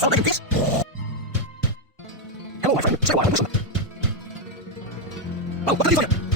Hello, my friend. Say why I'm listening. Oh, what did you find?